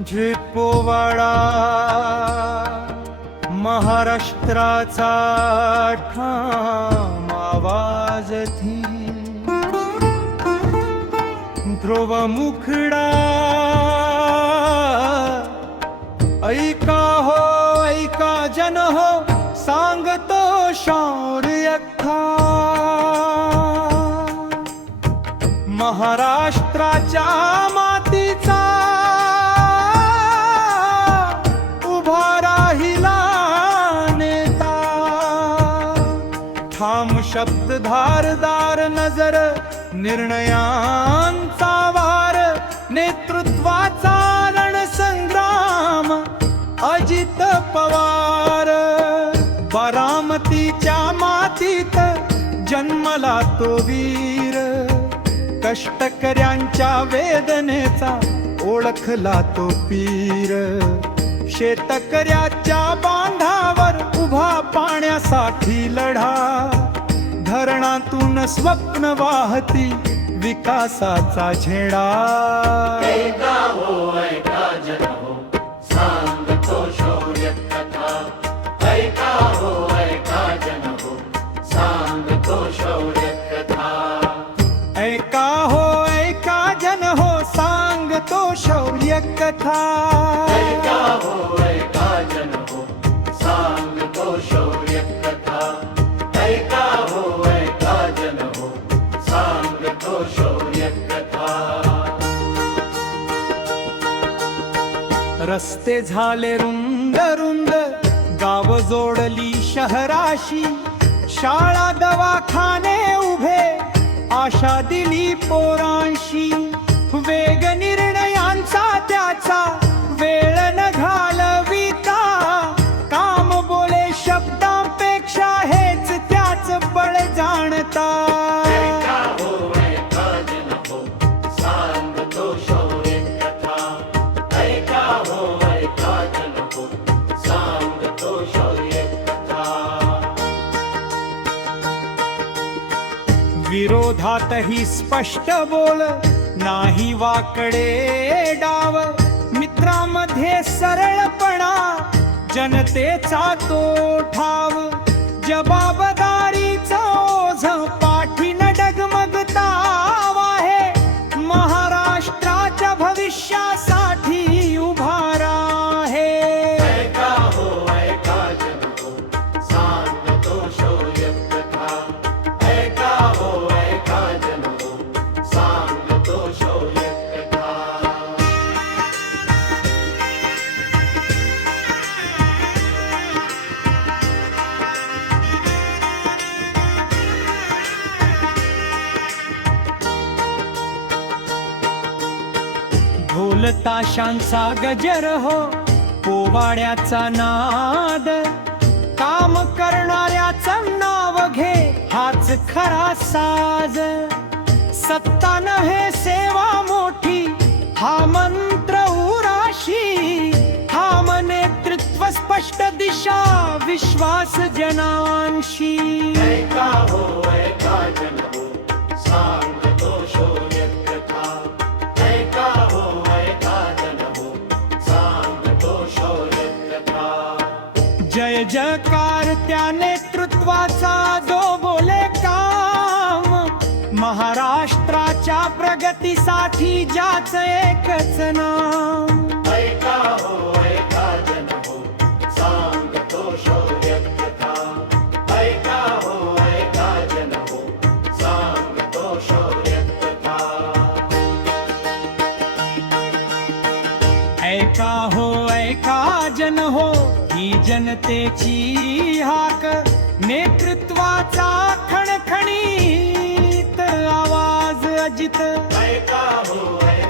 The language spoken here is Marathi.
पोवाडा महाराष्ट्राचा ठाम आवाज थी ध्रुव मुखडा ऐका हो ऐका जन हो सांगतो शौर्य कथा महाराष्ट्राच्या मातीचा शब्द धारदार नजर निर्णयांचा वार नेतृत्वाचा रणसंग्राम अजित पवार बारामतीच्या मातीत जन्मला तो वीर कष्टकऱ्यांच्या वेदनेचा ओळखला तो पीर शेतकऱ्याच्या बांधावर उभा पाण्यासाठी लढा धरणातून स्वप्न वाहती विकासाचा झेडा ऐका हो ऐका जन हो सांगतो शौर्य कथा ऐका हो ऐका जन हो सांगतो शौर्य कथा ऐका हो ऐका जन हो सांगतो शौर्य कथा ऐका हो ऐका जन हो सांगतो शौर्य कथा ऐका हो ऐका जन हो सांगतो शौर्य कथा रस्ते झाले रुंद रुंद गाव जोडली शहराशी शाळा दवाखाने उभे आशा दिली पोरांशी वेग निर्णयांचा त्याचा वेळ न घालविता काम बोले शब्दांपेक्षा हेच त्याच बळ जाणता ऐका हो ऐका जन हो सांगतो शौर्य कथा ऐका हो ऐका जन हो सांगतो शौर्य कथा विरोधातही स्पष्ट बोल नाही वाकडे डाव मित्रांमध्ये सरळपणा जनतेचा तो ठाव जबाबदारीचा ओझ पाठी न डगमगता आहे महाराष्ट्राच्या भविष्यासाठी उभारा आहे ऐका हो ऐका जन हो सांगतो शौर्य कथा ऐका हो ऐका जन हो सांगतो शौर्य कथा ढोल ताशांचा गजर हो पोवाड्याचा नाद काम करणाऱ्याचं नाव घे हाच खरा साज सत्ता नव्हे सेवा मोठी हा मंत्र उराशी ठाम नेतृत्व स्पष्ट दिशा विश्वास जनांशी ऐका हो ऐका जन हो सांगतो शौर्य कथा ऐका हो ऐका जन हो सांगतो शौर्य कथा जय जयकार त्या नेतृत्वाचा जो बोले काम महाराष्ट्राच्या प्रगतीसाठी ज्याच एकच नाम ऐका हो ऐका जन हो सांगतो शौर्य कथा ऐका हो ऐका जन हो सांगतो शौर्य कथा ऐका हो ऐका जन हो ही जनतेची हाक नेतृत्वाचा खणखणीत आवाज अजित ऐका हो ऐका